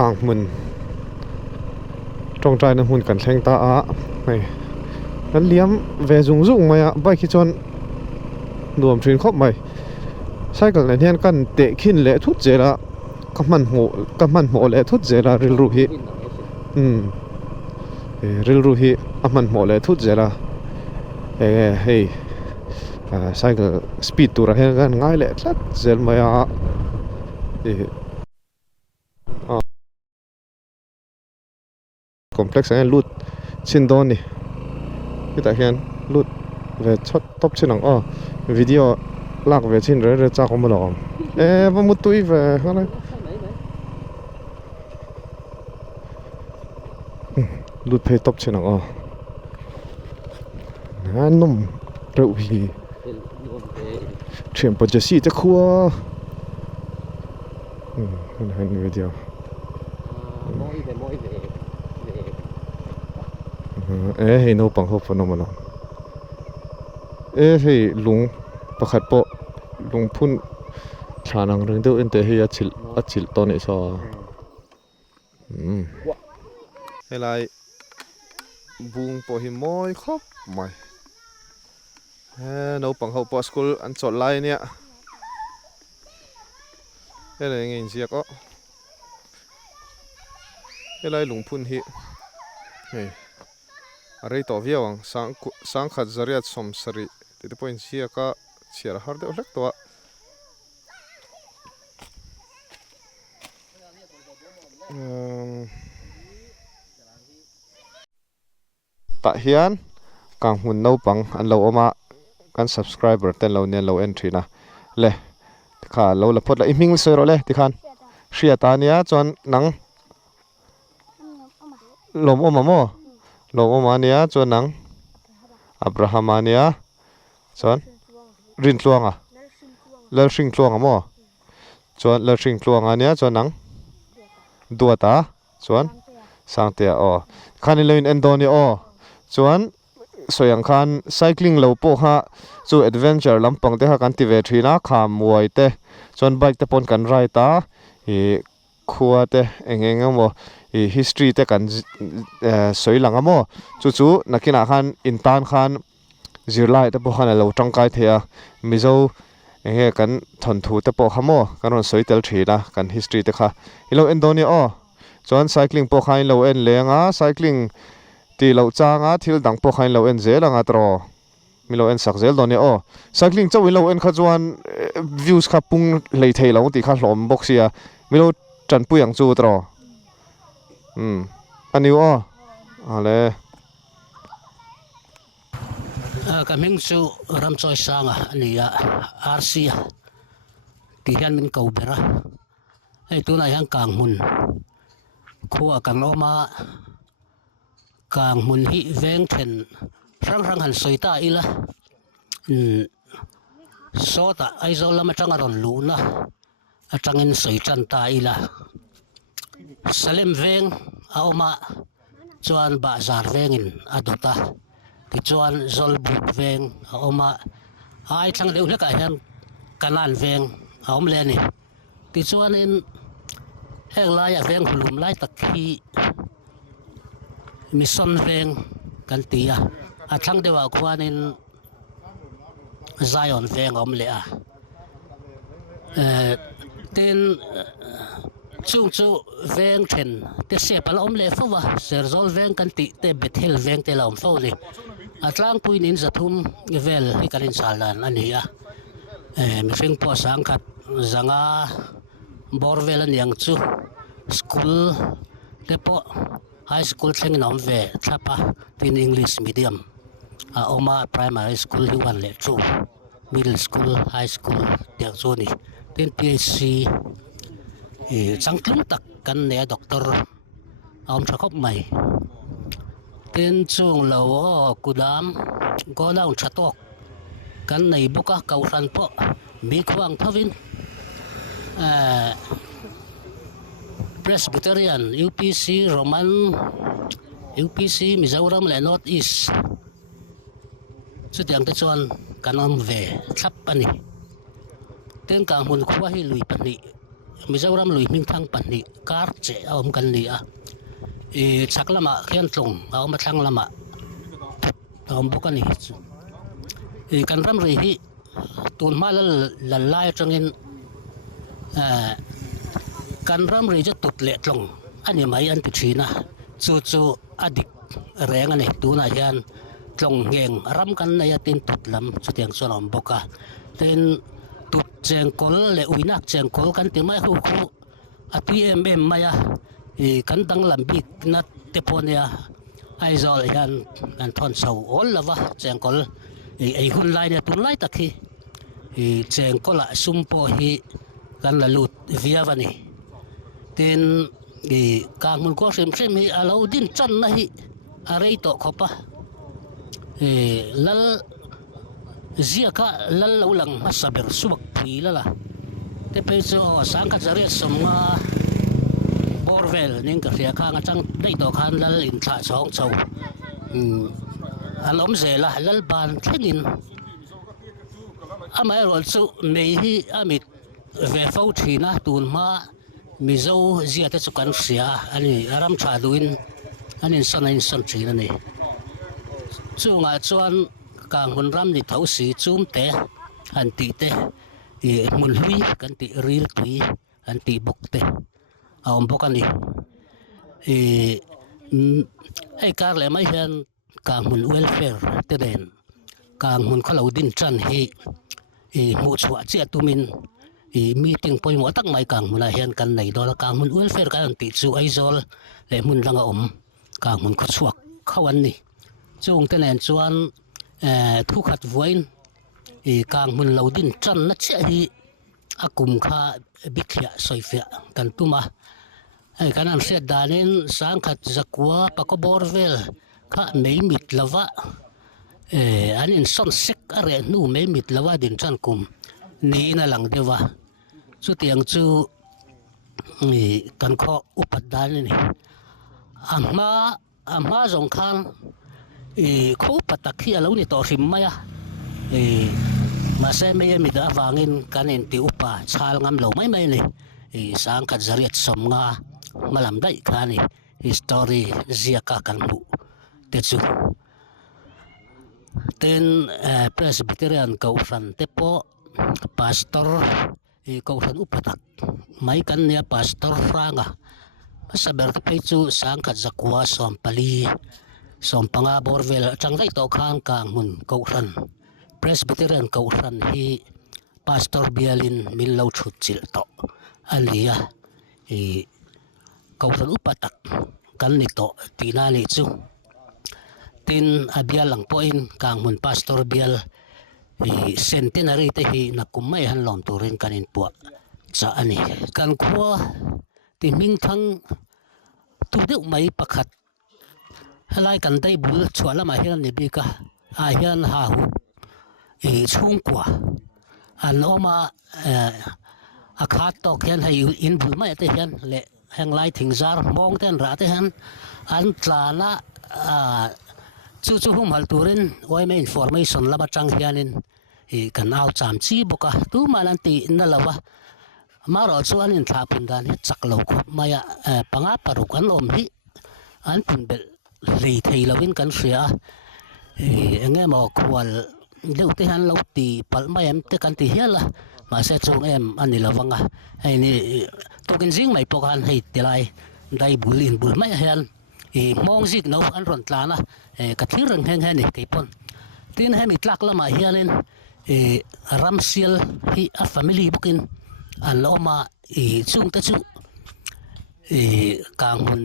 kang mun trong trai na mun kan thleng ta a nei kan liam ve zung zung maya bike khi chon nuam thin khop mai cycle này hian kan te khin le thut zela kaman mo le thut zela ril ru hi ril ru hi aman mo le thut zela hey cycle speed tur hian kan ngai le tlat zel maya complex này lut chin don ni kita hian lut về chốt top trên nòng video lạc về trên rồi cha không bao giờ và một túi về hơn đấy lut pay top trên nòng nôm rượu gì chuyện bớt chỉ chắc khua hình video hey no bằng hộp nó mà nó hey lung pakhat po lung phun thanang ring deuh ente hi achil to nei so helai bung po hi moi khop mai no pang ho po school an chot lai nia helai ngin sia ko helai lung phun hi hey arei to viawang sang khat zariat som sari te point sia ka chiar har de hlek to ta hian kang hun no pang an lo oma kan subscriber ten lo nen lo entry na le kha lo la phot la iming se ro le ti khan shia ta nia chon nang lom oma mo lom oma nia chon nang abrahamania chon rin tluang à lơ sing tluang à mo chon lơ sing tluang ania chon nang duata chon sangte o khani loin endoni o chuan soyang khan cycling lo po ha chu adventure lampang te ha kan ti ve thina kham muai te chon bike te pon kan rai ta hi khuwa te engeng mo hi history te kan soilang amo chu nakina khan intan khan zirlai te po khan lo tangkai thea mizo enge kan thon thu te po hamo kanon soitel thina kan history te kha ilo endoni o chon cycling po khain lo en lenga cycling ti lo changa thil dang po khain lo en zelanga tro milo en sakzel doni o cycling chaw lo en kha chuan views kha pung lei thei lo ti kha hlom boxia milo tran puyang chu tro aniu o ale kaming chu ramchoi sanga ania rc ti hian min ko bera ei tu na yang kang mun khuwa kang oma kang mun hi veng then rang han soita ila sota aizo lama changaron luna atangin soitan ta ila salem veng aoma chuan bazar vengin adota ti chuan zolbuk veng aoma ai thang leu leka hian kanan veng aom le ni ti chuan in helai a veng hulum lai tak hi mission veng kan tia a thang dewa khwanin zion veng om le a ten chung chu veng then te se pal om le fowa serzol veng kan ti te bethel veng te lom fo ni atlang puin in zathum vel hi karin salan ania mi fing po sang khat zanga borvel an yang chu school te po high school thing nom ve thapa tin english medium a oma primary school hi wan le chu middle school high school tiang chu ni tin phc changtlung tak kan ne doctor om thakop mai tin chung lo kudam go down chatok kan nei buka kau ran po mi khwang thavin Presbyterian UPC Roman UPC Mizoram le North East chu tiang te chuan kanom ve thap ani ten kang hun khwa hi lui pani Mizoram lui ming thang pani kar che om kan ni a e chaklama khian tlong om thang lama om bokani e kan ram ri hi tun ma la lai tangin kan ram ri ja tut le tlong ani mai an ti thina chu adik reng ani tu na hian tlong ngeng ram kan na ya tin tut lam chu tiang so om boka ten tut cheng kol le uinak cheng kol kan ti mai khu atui em maya e kan dang lam bik na te ponia ai zol hian kan thon sau ol lava cheng kol e hun lai ne tun lai takhi e cheng kola sumpo hi kan la lut viavani tin e kang mun ko sem hi alo din chan na hi arei to khopa e lal ziaka lal lo lang masaber subak phi lala te pe so sang ka zare somnga borvel ning ka ria khang chang dei to khan lal in tha chong chau alom zela lal ban thlingin amai rol chu nei hi amit ve fo thina tun ma mizo zia te chu kan sia ani aram tha duin anin sanain san thina ni chunga chuan kang hun ram ni thau si chum te an ti te e mun hui kan ti ril tui an ti buk te aom bokani e ai kar le mai hian kang mun welfare te den kang mun khalo din chan hi e mu chua chia tumin e meeting poi mo tak mai kang mun a hian kan nei dol kang mun welfare kan ti chu ai zol le mun langa om kang mun khu chuak khawan ni chung te nen chuan thu khat voin e kang mun lo din chan na che hi akum kha bikhya soifya kan tuma ai kanan se danin sang khat zakwa pakoborvel kha nei mit lava anin son sek are nu mai mit lava din chan kum ni na lang dewa chu tiang chu kan kho upat dan ni ama zong khang kho patakhi alo ni to rim maya ma se me mi da wangin kanin ti upa chal ngam lo mai mai ni sang khat zariat somnga malam dai khani story ziaka kan bu te chu ten presbyterian kausan te po pastor kausan upatak mai kan nia pastor ranga saber te pe chu sang khat zakwa som pali som panga borvel changai to khang kang mun kausan presbyterian kausan hi pastor bialin min lo thut chil to alia kausan upatak kan ni to tina ni chu tin abial lang poin kang mun pastor bial centenary te hi nakumai han lom turin kanin pu cha ani kan khua ti ming thang tu deuh mai pakhat halai kan dai bul chwala ma hian ni bika a hian ha hu chung kwa an oma akhat to khian hai in bul mai te hian le hang lai thing zar mong ten ra te han an tlana chu hum hal turin oi me information laba chang hianin kan au cham chi boka tu malan ti na lawa maro chuan in tha pun dan he chaklo maya panga paruk an om hi an pun bel lei thei lovin kan ria enge mo kwal leu te han lo ti pal mai em te kan ti hiala ma se chung em ani lawanga ai ni tokin jing mai pokan hei tilai dai bulin bul mai hian mong zik no an ron tlana ka thir rang heng hen ni keipon tin hemi tlak lama hianin ramsial hi a family bukin an loma chung ta chu kang hun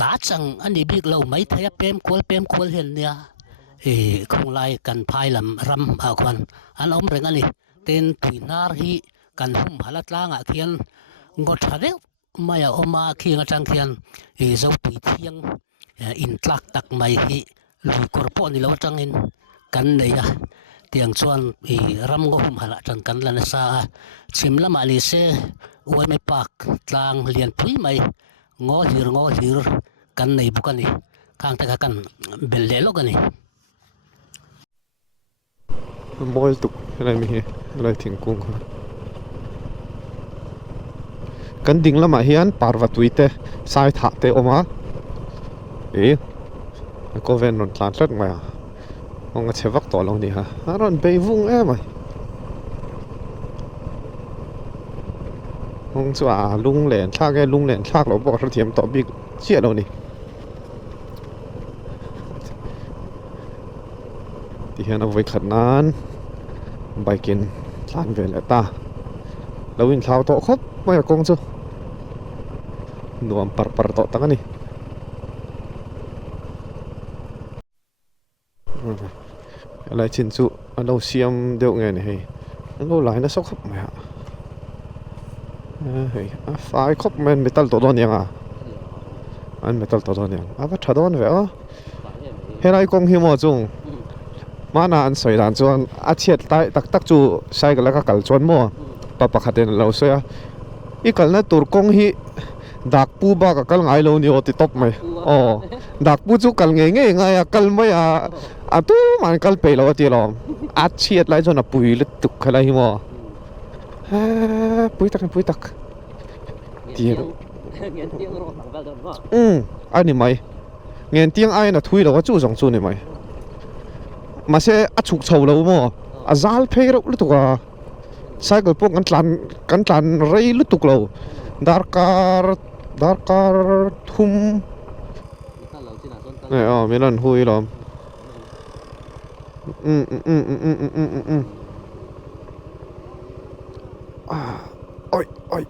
ta chang ani bik lo mai thaya pem khol hen nia khong lai kan phai lam ram a kwan an om reng ani ten tuinar hi kan hum halat langa khian ngot thade maya oma khinga chang khian zo tui thiang in tlak tak mai hi lui korpo ni lo changin kan neya tiang chuan ram ngo hum hala chan kan lana sa chim lama li se oi me pak tlang lian pui mai ngo hir kan nei bukani kang ta kan bel le logani boil tuk lai mi hi lai thing kung kan ding lama hian parvatui te sai tha te oma ko ven non tlan tlat mai ong a chewak to lo ni ha aron beivung mai ong chu lung len thak e lung len thak lo bok thiam to big chia lo ni ti hian a voi khat nan baikin tlan vel ta lo in thlau to khop mai kong chu nuam par to ta ni lại chín chu anh đâu xiêm đều nghe này anh đâu lại nó sốc khóc mày phải khóc men metal to don yang anh metal to don yang bắt thà don vậy hiện nay công hi mò chung mà na anh soi đàn chuan chết tại tắc chu sai cái là cái chuan mò papa khát đến lâu soi ý cái là tour công hi đặc pu ba cái ngai lâu ni oti top mày đặc pu chu cái nghe cái mày tu man kal pe lo ti lo chiat lai chon pui le tuk khala hi mo pui tak ti nghiền tiếng rồi thằng vào rồi ai ni mai ngen tiếng ai na thui lo chu jong chu ni mai ma se chuk chho lo mo zal phe ro lu tuka cycle pok kan tlan rei lu tuk lo darkar thum milan hui lo oi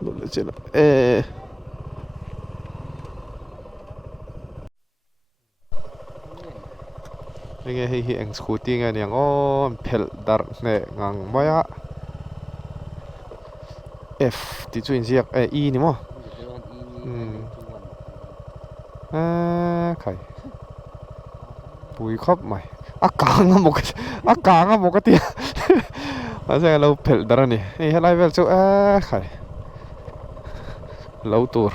boleh cila nghe hi anh scooty nghe nhàng pel dar nè ngang maya F thì chuyên giặc E ni mo khai bùi khóc mày càng một cái tiền mà sẽ lâu pel dar này hay lại vel chỗ khai lâu tour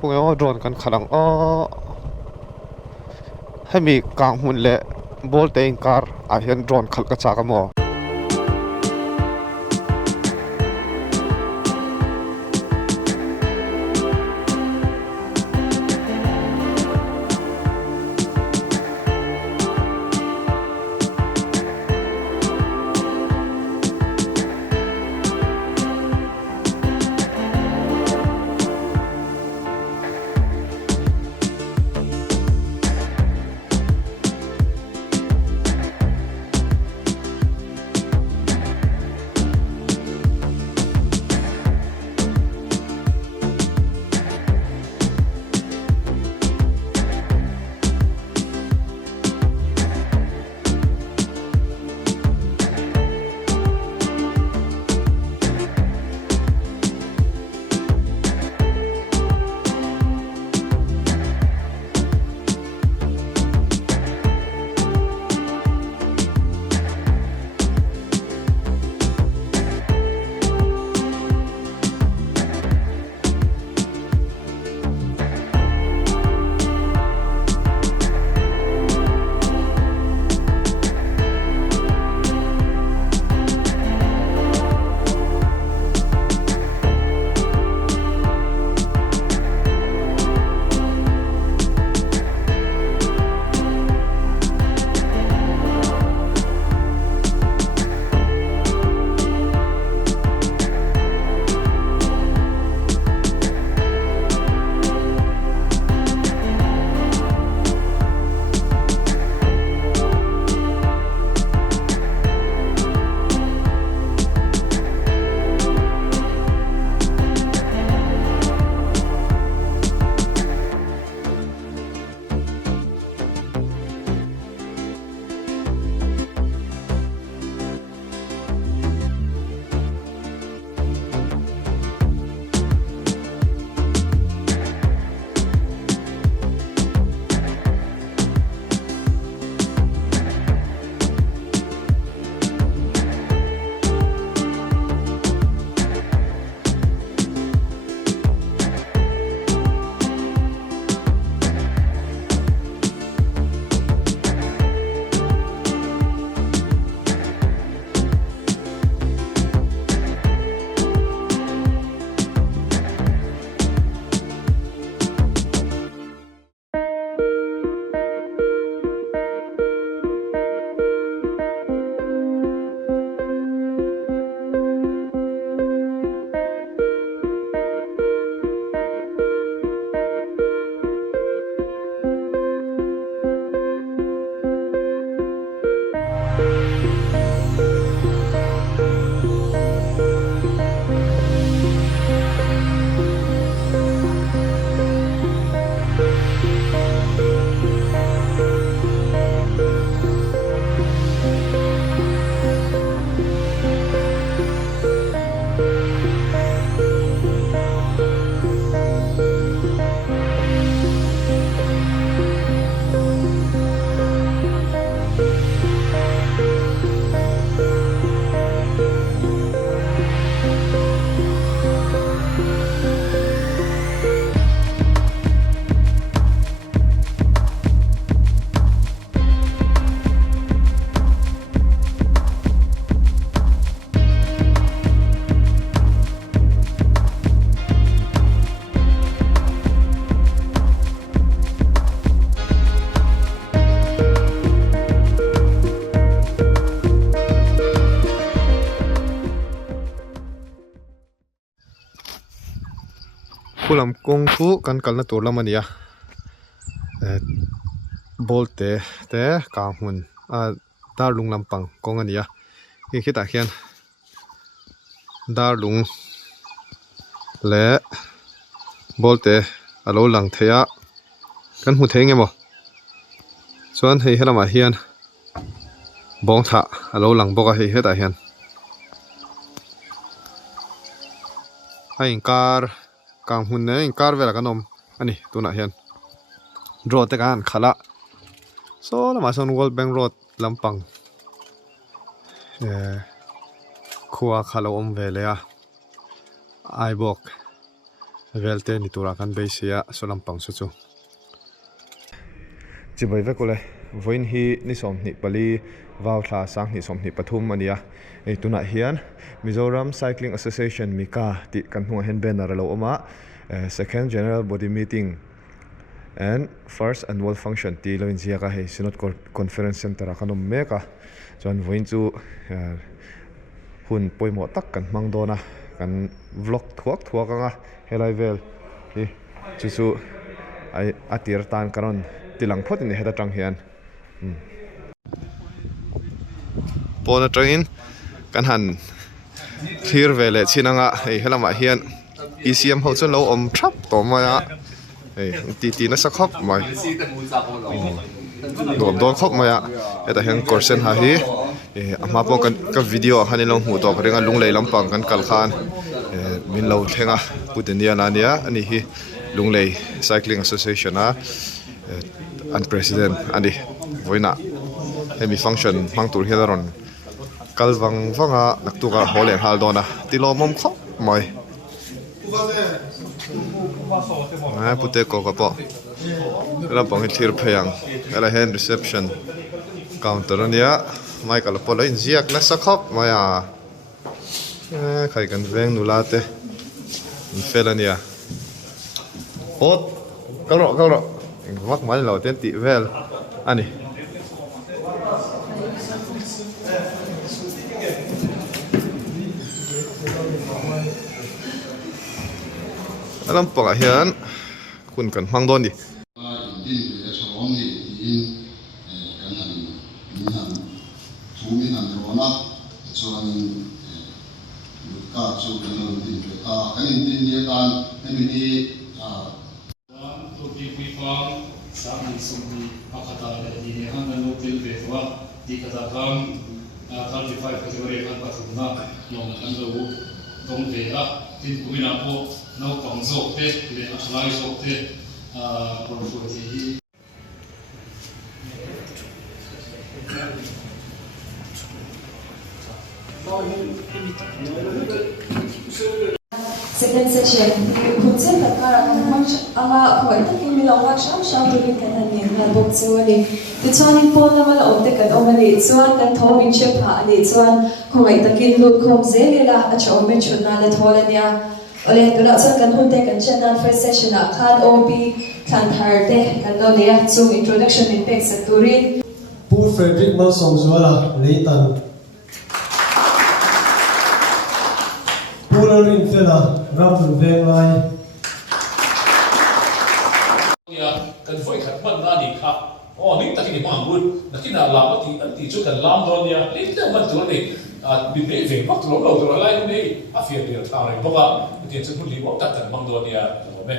คงเอาโดรนกันขลังให้มีกางหุ่นเละบอลเตงการเห็นโดรนขัดกระจากมอ pulam kong thu kan kalna tur lamania bolte te kang hun darlung lampang kong ania hi khita hian darlung le bolte alo lang theya kan hmu thei ngemaw chuan hei helama hian bawng tha alo lang bawk a hei hetah hian a inkar kang hun ne inkar vela kan awm ani tunah hian draw te kan khala so lama sawn World Bank Road lampang khuwa khalo awm ve le a ai bawk velte ni tura kan beisia so lampang chu chu chibai vekule voin hi ni som ni pali vaw thla sang ni som ni pathum ania ei tunah hian Mizoram Cycling Association Mika ti kan hnu hen banner lo oma second general body meeting and first annual function ti lo in ziaka hei Synod Conference Center kanom meka chuan voin chu hun poimo tak kan hmang dona kan vlog thuak anga helai vel hi chu ai atir tan karon tilang phot ni heta tang hian pona tangin kan han thir vele chinanga hei helama hian ECM ho chon lo om thap to maya hei ti na sakhop mai don khop maya eta hian korsen ha hi ama po kan video hanilong hu to ringa lunglei lampang kan kal khan min lo thenga putenia nania ani hi lunglei cycling association a an president ani voina hemi function mangtur hiaron kalwang wanga naktuka holen hal dona tilo mom khop mai pute ko po lampang thir phayang ela hen reception counter ania Michael Polo in ziak na sakhop maya khai kan veng nulate in felania hot kalro mak mal lo ten ti vel ani alam panga hian kun kan hmang don di tin kumina po no pang zok te le athlai zok te portfolio hi second section hunse takara much anga khoi takin milawa sham rin kan ani na bok chewani ti chuanin pon na mala omte kan omani chuan kan thom in che pha ani chuan khoi takin lut khom zelela a chome chuna le tholania ole tuna chuan kan hunte kan channel first session a khan op khan tharte kan lo nia chung introduction in text saturin pu Frederick Malsom zuala leitan Pularin fela rapun vengai ya kan foi khat man na ni kha ning takin ni mang bun nakina lam ti chu kan lam don ya ning ta man tur ni bi be ve pak lo lo tur lai ni a fia ni ta rai boka ti chu li bo ta kan mang don ya lo me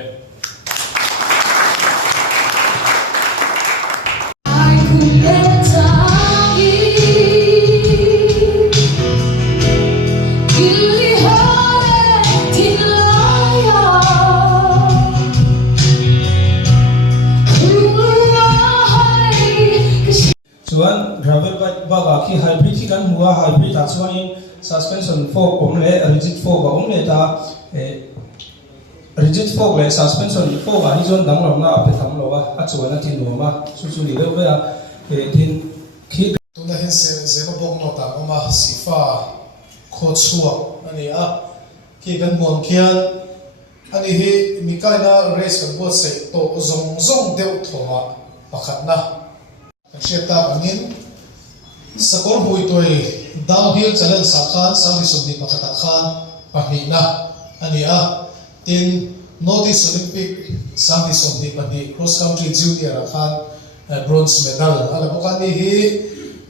chuan gravel bike baga khi hybrid khi kan hua hybrid ta chuanin suspension fork omle rigid fork omle ta rigid fork le suspension fork a hi zon dang lo na pe tham lo a chuan a tin lo ma su li lo a tin khi tuna hin se ma bok no ta ma sifa kho chuak ani a ki kan mon khian ani hi mikaina race kan bo se to zong deu thoma pakhat na Sheta angin sakor hui toy downhill challenge sakhan sang ni sumni pakata khan pahina ania tin Northeast Olympic sang som ni pani cross country junior khan bronze medal ala bokani hi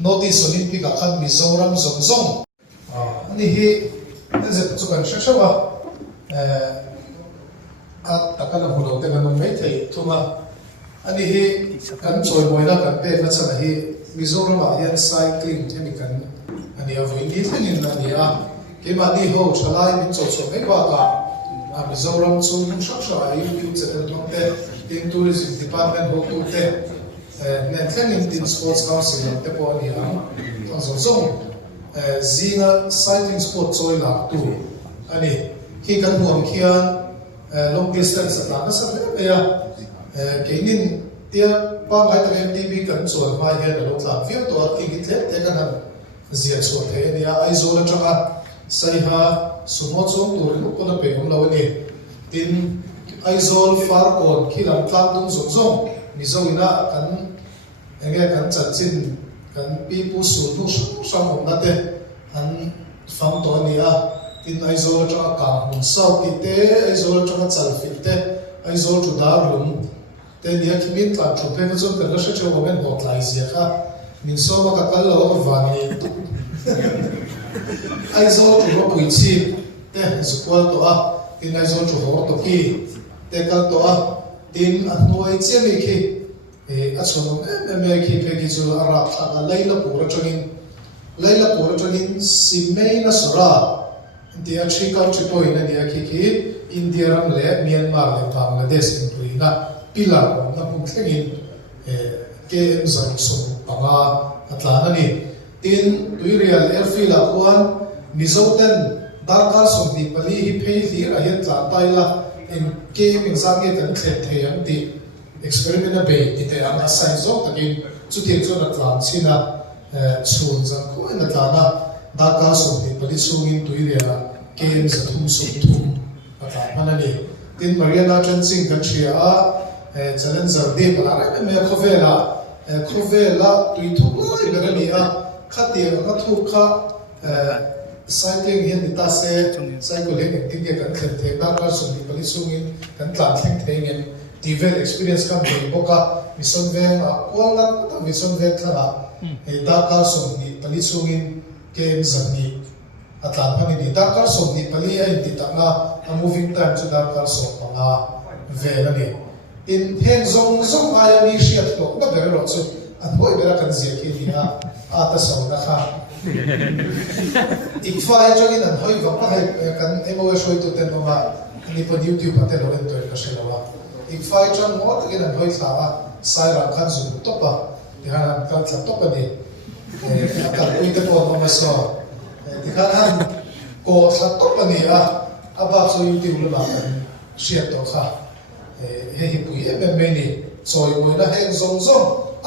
Northeast Olympic khan Mizoram zongzong ani hi ze chukan shashawa at takala hulo te ganong mai thei thuma ani hi kan choi moina kan pe na chana hi Mizoram a hian cycling themi kan ani avoi ni thenin ani a ke ma ni ho chalai min cho cho mai ba ka Mizoram chu shak sha ai YouTube channel te in tourism department ho tu te nen thenin tin sports council te po ani a so so zinga cycling sport choi la tu ani ki kan huam khian long distance atla na sa le ya keinin tia pa ngai ta MTB kan chuan mai he lo tla view to ki gitle te kan han zia chu the ni a ai zo la tanga sai ha sumo chung tur lu ko na pe hom lo ni tin ai zol far kon khilam tlang tung zong zong mi zo ina kan enge kan chin kan pi pu su tu sam hom na te an fam to ni a tin ai zol la tanga ka hun sau ti te ai zol la tanga chal fit te ai zol tu da rum te nia kimin tla chu pe zo kan la she che wo men bot lai zia kha min so ma ka kal lo va ni ai zo chu ro pui chi te zu kwal to a tin ai zo chu ho to ki te kal to a tin a noi che mi ki a chon me ki pe ki chu ara a leila pura changin si mei na sura dia tri country to in dia ki India ram le Myanmar le Bangladesh in tuina pilar na hum thlengin ke zong sum panga atlana ni tin tuirial airfield a khuan mizoten darkar som ni pali hi phei hi a hian tla taila in ke min sange kan thlet theyang ti experiment a be ti te ang asai zo takin chu ti chu na tlan china chun jang ko na tlana darkar som ni pali chungin tuirial ke zathum sum thum ata manani tin Mariana Chansing kan thia a challenger de pala me khovela tui thuk la ki berani a khati ka thuk kha cycling hian ni ta se cycling acting ke kan thlen the da ka sumi pali sungin kan tlan thleng thengin devel experience kam be boka mission veng a wala ta mission veng thla da ka sumi pali sungin game zani atlan phani ni da ka sumi pali ai ti ta na a moving time chu da ka so panga velani in heng zong ai mi shiat to ba ber ro chu an hoi bera kan zia ki ni a ta so da kha ik fa ai jogin an hoi va pa kan emo shoi to ten ma ni po YouTube pa te lo en to ka shela ik fa ai chang mo ta gen an hoi sa sai ra kan zu to pa ti han kan tla to pa ni ka ui te po ma so ti han ko tla to pa ni a ba so YouTube lo ba kan shiat to kha he hi pui me ni choi moi na heng zong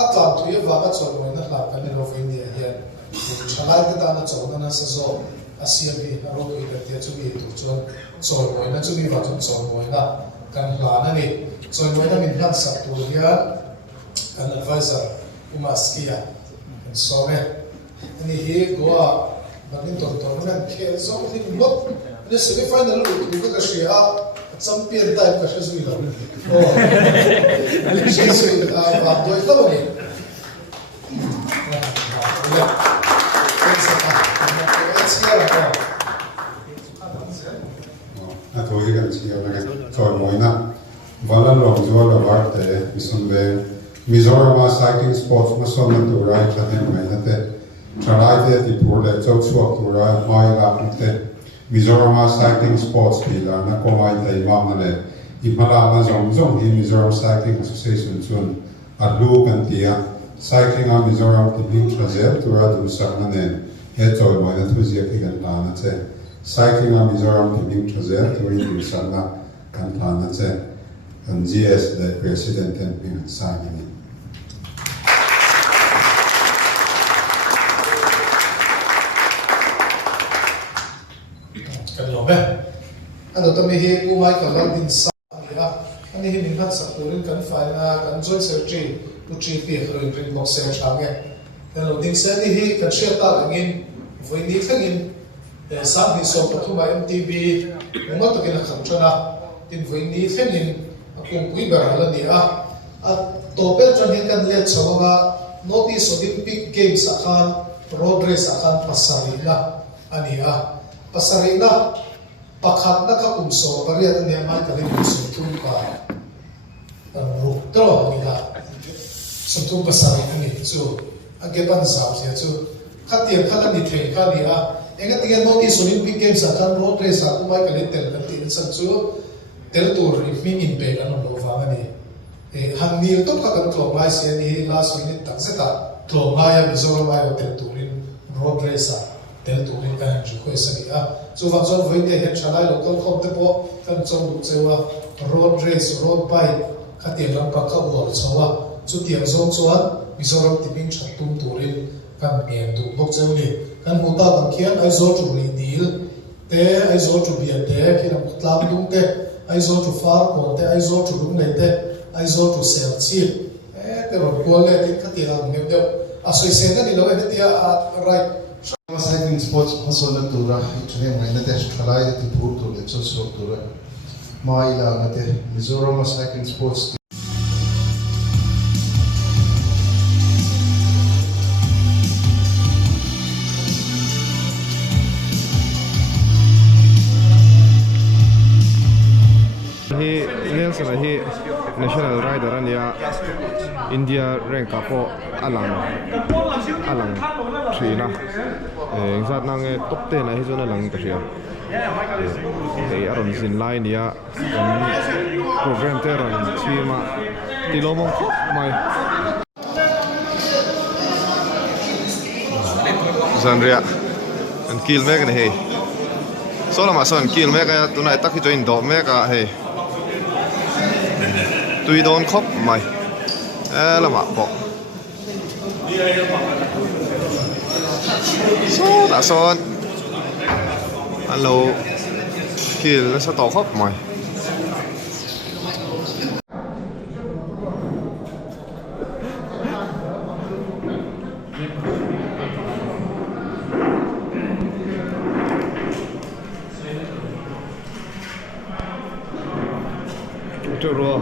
atlam tu ye wa ka choi moi na la ka ni ro fe ni ya chalai ta na choi na sa zo asia bi ro ko ita ti chu bi tu choi moi na chu bi wa choi moi na kan la na ni choi moi na min han sa tu ya kan advisor uma skia so me ni he go a banin to na ke zo ni lo ni semi final lo tu ka shia champion type ka shazui la ali shazui ba doi ta bani a thoi kan chia na choi moina wala long zo la war te mission ve Mizoram cycling sports ma som na tu rai cha ne mai na te trai te ti pur le chau chuak tu rai mai la te Mizoram Cycling Sports Dealer na komai tai mam na le imala ma zong hi Mizoram Cycling Association chun adlu kan tia cycling a Mizoram ti bing trazel tura du sak na ne he choi mai na thu zia ki kan ta na che cycling a Mizoram ti bing trazel tura du sak na kan ta na che kan GS the president and bing sa ni ano tami hi umai ka lang din sa niya ani hi min hat sa purin kan file na kan join secretary to chief pi ring box se change ano ding se ni hi kan share ta langin voi ni thangin sa ni so pathuma MTB mo to kin kham chana tin voi ni thenin akung pui ber la ni a topel chon hin kan le chawa notice Olympic Games akhan road race akhan pasarina ani a pasarina pakhat na ka kumso pariat ni mai ka le so thum ka ru tro ni da so thum pasarina ni chu agepan sab se chu khatian khala ni the ka ni a enga tiga notice Olympic Games akhan road race akhan mai ka le tel ka ti san chu tel tur mi in pe kan lo wa ni han nil to ka kan tlo mai se ni last minute tak se ta tlo mai a zo mai o tel turin road race tel turin kan ju ko se ni a chu wa zo voi te he chalai lo kol khom te po kan chong lu chewa road race road bike khatian lam pa ka wal chawa chu tiang zo chuan mizoram tiping thattum turin kan ngem du bok cheu ni kan hu ta kan khian ai zo chu ri dil te ai zo chu bia te khiram tlam dung te ai zo chu far ko te ai zo chu lung nei te ai zo chu sel chi te ro ko le tin khati la ngem de a soi se na ni lo e tia right cycling sports masona tura chune mai na te thalai ti phur tu le chu so tura mai la na te Mizoram cycling sports hi Nelson hi national rider ania India rank apo alang thina exact nang top 10 hi zona lang ka ria aron zin line ya program teron chima tilomong mai zanria an kill me kan he so lama son kill me ka tunai tak hi join do me ka he tui don khop mai lama bo so đã son hello kill nó sẽ tổ khóc mày chưa rồi